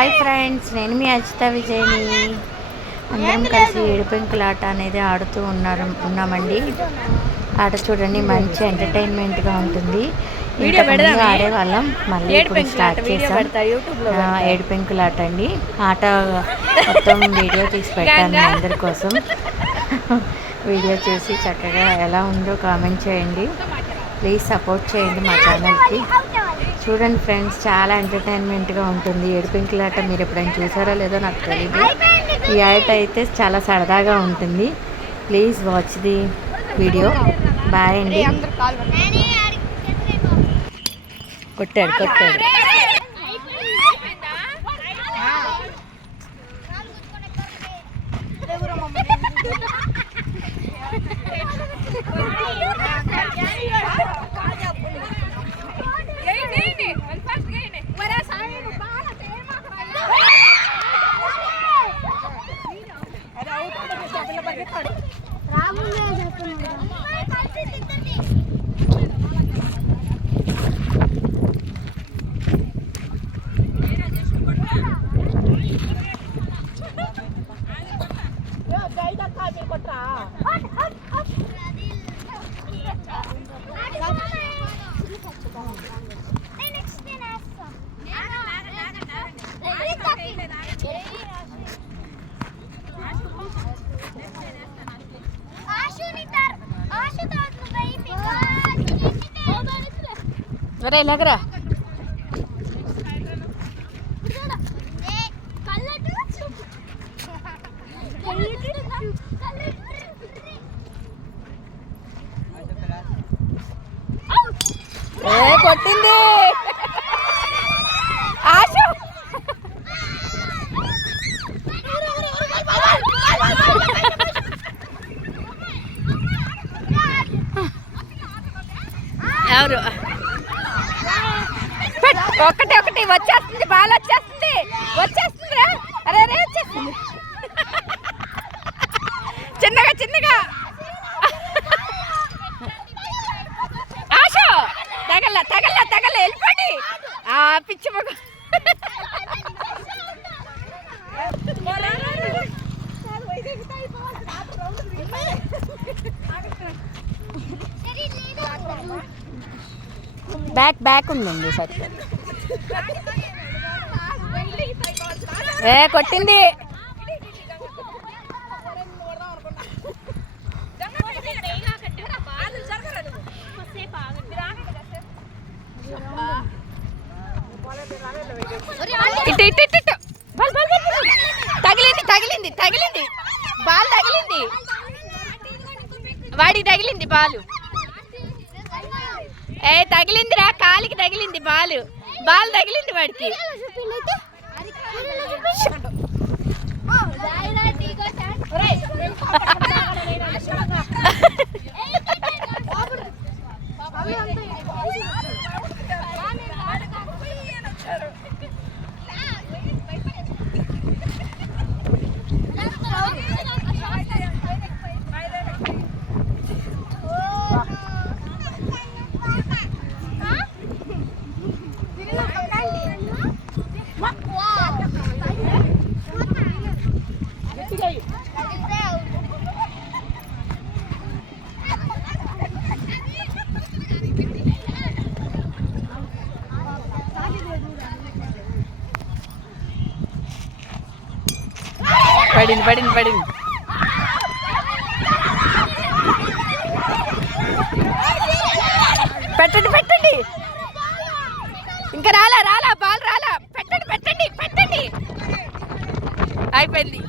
Hi friends, నేను మీ అజిత విజయ్ని. అందరం కలిసి ఏడుపెంకులాట అనేది ఆడుతూ ఉన్నామండి. ఆట చూడండి, మంచి ఎంటర్టైన్మెంట్గా ఉంటుంది. ఇంతకుముందు ఆడేవాళ్ళం, మళ్ళీ ఇప్పుడు స్టార్ట్ చేసాం. ఏడుపెంకులాట అండి. ఆట మొత్తం వీడియో తీసి పెట్టాను మీ అందరి కోసం. వీడియో చూసి చక్కగా ఎలా ఉందో కామెంట్ చేయండి. ప్లీజ్ సపోర్ట్ చేయండి మా ఛానల్కి. చూడండి ఫ్రెండ్స్, చాలా ఎంటర్టైన్మెంట్గా ఉంటుంది. ఏడుపెంకులాట మీరు ఎప్పుడైనా చూసారో లేదో నాకు తెలియదు. ఈ ఆట అయితే చాలా సరదాగా ఉంటుంది. Please watch the video. Bye అండి. కొట్టాడు अरे लग रहा కొట్టింది ఆశ. ఎవరు ఒకటి వచ్చేస్తుంది, బాల్ వచ్చేస్తుంది రా. అరే వచ్చేస్తుంది చిన్నగా ఆశ. తగల వెళ్ళిపోండి పిచ్చి మగ. బ్యాక్ ఉందండి సరే. కొట్టింది. ఇటు తగిలింది బాల్ తగిలింది. వాడికి తగిలింది బాలు. తగిలిందిరా, కాలికి తగిలింది బాల్ తగిలింది వాడికి. పడింది. పెట్టండి. ఇంకా రాలా బాల్ రాలా. పెట్టండి అయిపోయింది.